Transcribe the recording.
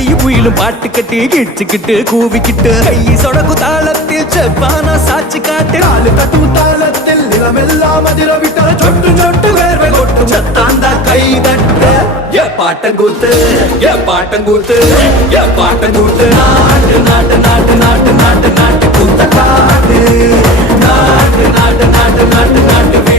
கிளியும் குயிலும் பாட்டு கட்டி கிச்சுக்கிட்டு கூவிக்கிட்டு கை சொடக்கு தாளத்தில் செவ்வானா சாட்சி காட்டு நாலு கட்டும் தாளத்தில் நிலமெல்லாம் அதிர விட்ட சொட்டு சொட்டு வேர்வை கொட்டும் சத்தாந்தா கை தட்டு ஏ பாட்டங்கூத்து ஏ பாட்டங்கூத்து ஏ பாட்டங்கூத்து நாட்டு நாட்டு நாட்டு நாட்டு நாட்டு நாட்டு கூத்த காட்டு நாட்டு நாட்டு நாட்டு நாட்டு நாட்டு